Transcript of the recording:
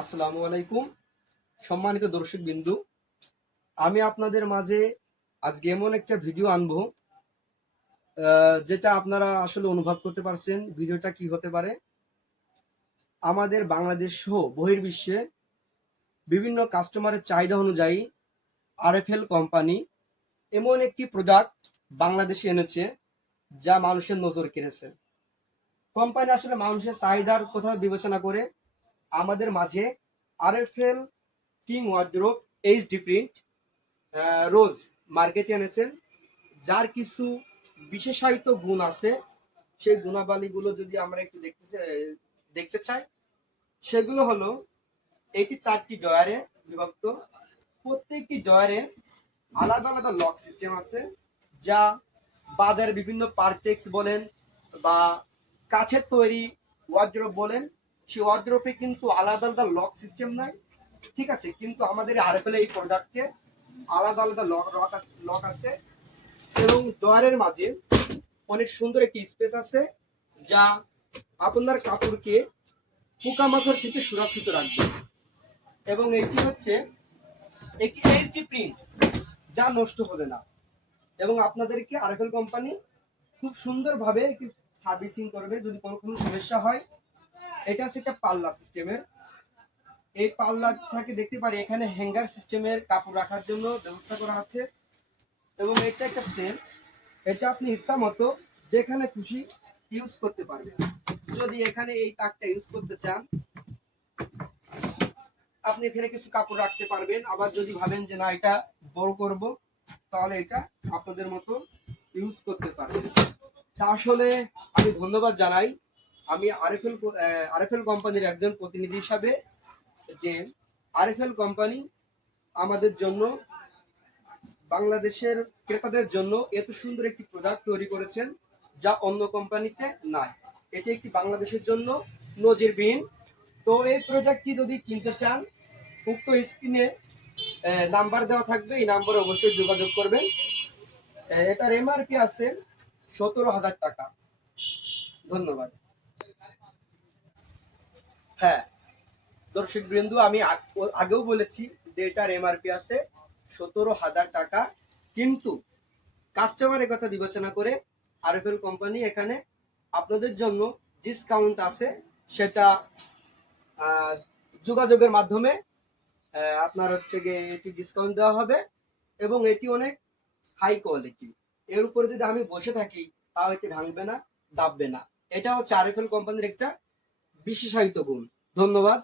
আসসালামু আলাইকুম সম্মানিত দর্শক বিন্দু, আমি আপনাদের মাঝে আজকে এমন একটা ভিডিও আনবো যেটা আপনারা আসলে অনুভব করতে পারছেন। ভিডিওটা কি হতে পারে? আমাদের বাংলাদেশ সহ বহির্বিশ্বে বিভিন্ন কাস্টমারের চাহিদা অনুযায়ী আরএফএল কোম্পানি এমন একটি প্রোডাক্ট বাংলাদেশে এনেছে যা মানুষের নজর কেড়েছে। কোম্পানি আসলে মানুষের চাহিদার কথা বিবেচনা করে আমাদের মাঝে RFL king wardrobe HD print rose মার্কেটে এনেছেন, যার কিছু বিশেষায়িত গুণ আছে। সেই গুণাবলীগুলো যদি আমরা একটু দেখতে চাই, সেগুলো হলো এটি 4টি ডয়ারে বিভক্ত। প্রত্যেকটি ডয়ারে আলাদা আলাদা লক সিস্টেম আছে, যা বাজারে বিভিন্ন পার্টেক্স বলেন বা কাঠের তৈরি ওয়ার্ড্রোব বলেন, সেই ওয়ার্ড্রোবে কিন্তু আলাদা আলাদা লক সিস্টেম নাই। ঠিক আছে, কিন্তু আমাদের আরএফএল এই প্রোডাক্টে আলাদা আলাদা লক আছে এবং ডয়ারের মাঝে অনেক সুন্দর একটি স্পেস আছে, যা আপনার কাপড়কে পোকামাকড় থেকে সুরক্ষিত রাখবে। এবং এটি হচ্ছে একটি এইচডি প্রিন্ট, যা নষ্ট হবে না। এবং আপনাদেরকে আরএফএল কোম্পানি খুব সুন্দরভাবে একটি সার্ভিসিং করবে যদি কোনো সমস্যা হয়। এটা হচ্ছে একটা পাল্লা সিস্টেমের। এই পাল্লা থেকে দেখতে পারি এখানে হ্যাঙ্গার সিস্টেমের কাপড় রাখার জন্য ব্যবস্থা করা আছে। এবং এটা একটা সেল, এটা আপনি ইচ্ছা মতো যেখানে খুশি ইউজ করতে পারবেন। যদি এখানে এই তাকটা ইউজ করতে চান, আপনি এখানে কিছু কাপড় রাখতে পারবেন। আবার যদি ভাবেন যে না, এটা বড় করব, তাহলে এটা আপনাদের মতো ইউজ করতে পারবেন। তা আসলে আমি ধন্যবাদ জানাই আমি আরএফএল কোম্পানির একজন প্রতিনিধি হিসাবে, যে আরএফএল কোম্পানি আমাদের জন্য, বাংলাদেশের ক্রেতাদের জন্য এত সুন্দর একটি প্রোডাক্ট তৈরি করেছেন, যা অন্য কোম্পানিতে নাই। এটি একটি বাংলাদেশের জন্য নজিরবিহীন। তো এই প্রোডাক্টটি যদি কিনতে চান, উক্ত স্ক্রিনে নাম্বার দেওয়া থাকবে, এই নাম্বারে অবশ্যই যোগাযোগ করবেন। এটার এমআরপি আছে 17,000 টাকা। ধন্যবাদ। হ্যাঁ দর্শক বৃন্দু, আমি আগেও বলেছি যে এটার এমআরপি আছে 17,000 টাকা, কিন্তু কাস্টমারের কথা বিবেচনা করে আরএফএল কোম্পানি এখানে আপনাদের জন্য ডিসকাউন্ট আছে। সেটা যোগাযোগের মাধ্যমে আপনার হচ্ছে গিয়ে এটি ডিসকাউন্ট দেওয়া হবে। এবং এটি অনেক হাই কোয়ালিটি। এর উপরে যদি আমি বসে থাকি, তাও এটি ভাঙবে না, দাববে না। এটা হচ্ছে আরএফএল কোম্পানির একটা বিশেষায়িত গুণ। ধন্যবাদ।